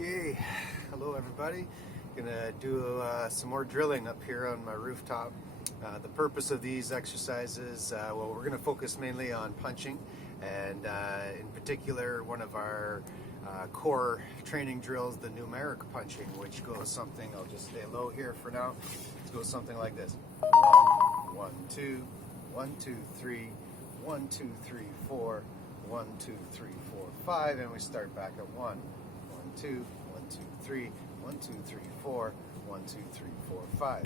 Okay, hello everybody. Gonna do some more drilling up here on my rooftop. The purpose of these exercises, well, we're gonna focus mainly on punching, and in particular one of our core training drills, the numeric punching, which goes something, I'll just stay low here for now, it goes something like this. 1, 1, 2, 1, 2, 3, 1, 2, 3, 4, 1, 2, 3, 4, 5, and we start back at 1. 1, 2, 1, 2, 3, 1, 2, 3, 4, 1, 2, 3, 4, 5.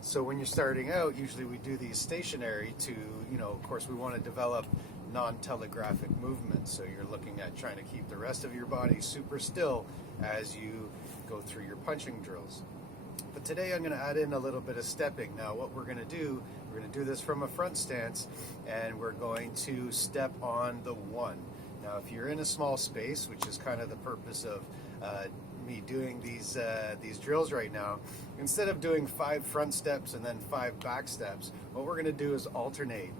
So when you're starting out, usually we do these stationary to, of course we want to develop non-telegraphic movements. So you're looking at trying to keep the rest of your body super still as you go through your punching drills. But today I'm going to add in a little bit of stepping. Now what we're going to do, we're going to do this from a front stance, and we're going to step on the 1. Now if you're in a small space, which is kind of the purpose of me doing these drills right now, instead of doing 5 front steps and then 5 back steps, what we're going to do is alternate,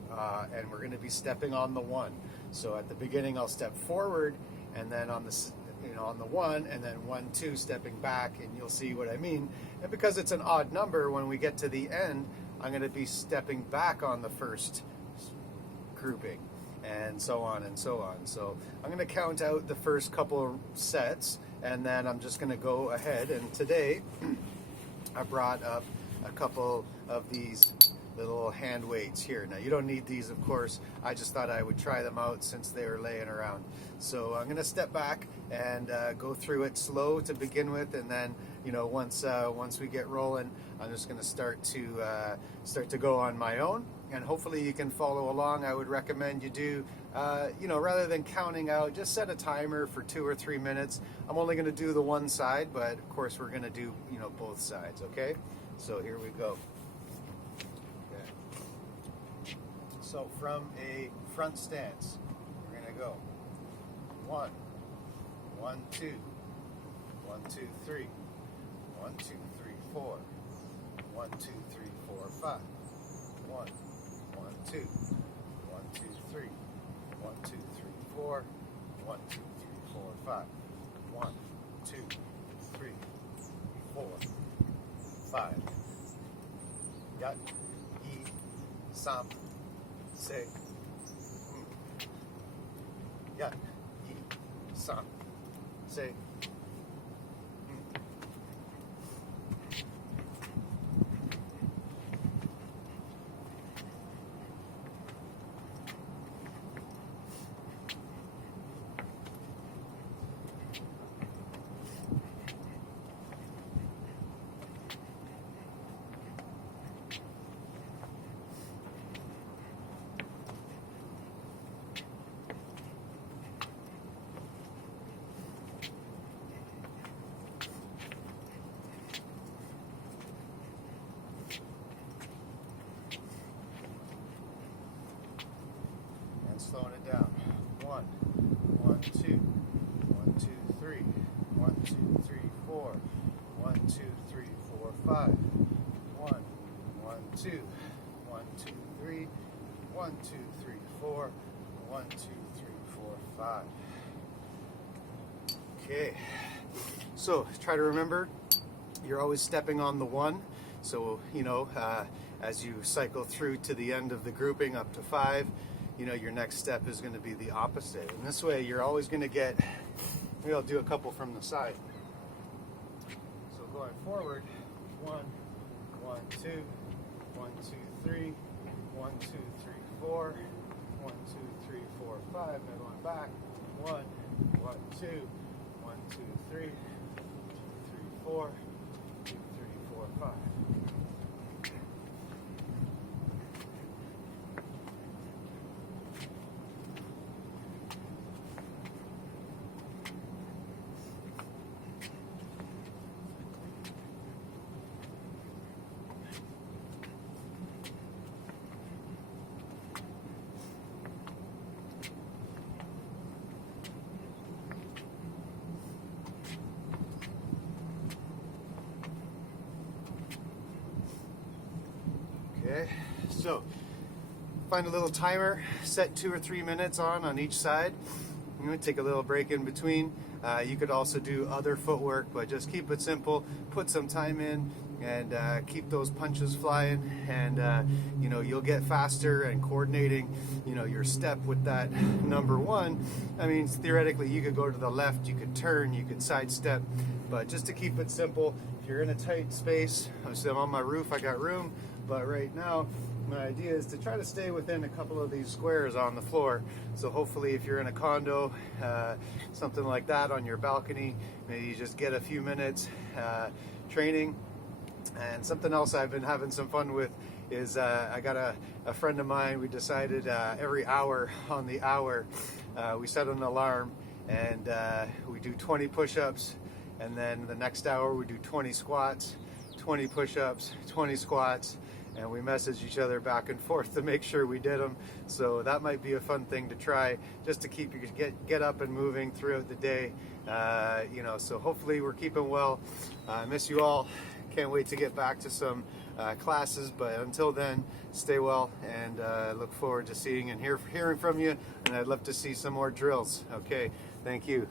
and we're going to be stepping on the 1. So at the beginning I'll step forward, and then on the 1, and then 1, 2, stepping back, and you'll see what I mean. And because it's an odd number, when we get to the end, I'm going to be stepping back on the first grouping, and so on and so on. So I'm going to count out the first couple of sets, and then I'm just going to go ahead. And today I brought up a couple of these little hand weights here. Now you don't need these, of course. I just thought I would try them out since they were laying around. So I'm going to step back and go through it slow to begin with, and then once we get rolling, I'm just going to start to go on my own, and hopefully you can follow along. I would recommend you do, rather than counting out, just set a timer for 2 or 3 minutes. I'm only going to do the one side, but of course we're going to do both sides. Okay, so here we go. Okay. So from a front stance, we're going to go 1, 1, 2, 1, 2, 3, 1, 2, 3, 4, 1, 2, 3, 4, 5, 1, 1, 2, 1, 2, 3, 1, 2, 3, 4, 1, 2, 3, 4, 5, 1, 2, 3, 4, 5. Yat, yi, sam, se. Yat, yi, sam, se. Slowing it down. 1, 1, 2, 1, 2, 3, 1, 2, 3, 4, 1, 2, 3, 4, 5, 1, 1, 2, 1, 2, 3, 1, 2, 3, 4, 1, 2, 3, 4, 5. Okay, so try to remember, you're always stepping on the 1. So, as you cycle through to the end of the grouping up to 5, your next step is going to be the opposite. And this way you're always going to get, maybe I'll do a couple from the side. So going forward, 1, 1, 2, 1, 2, 3, 1, 2, 3, 4, 1, 2, 3, 4, 5. Now going back, 1, 1, 2, 1, 2, 3, 2, 3, 4, 2, 3, 4, 5. Okay, so find a little timer, set 2 or 3 minutes on each side, take a little break in between. You could also do other footwork, but just keep it simple, put some time in, and keep those punches flying, and you'll get faster and coordinating your step with that number one. I mean, theoretically you could go to the left, you could turn, you could sidestep, but just to keep it simple, if you're in a tight space, obviously I'm on my roof, I got room, but right now my idea is to try to stay within a couple of these squares on the floor. So hopefully if you're in a condo, something like that on your balcony, maybe you just get a few minutes training. And something else I've been having some fun with is I got a friend of mine, we decided every hour on the hour, we set an alarm, and we do 20 push-ups, and then the next hour we do 20 squats, 20 push-ups, 20 squats, and we message each other back and forth to make sure we did them. So that might be a fun thing to try, just to keep you get up and moving throughout the day. So hopefully we're keeping well. I miss you all. Can't wait to get back to some classes, but until then, stay well, and look forward to seeing and hearing from you, and I'd love to see some more drills. Okay, thank you.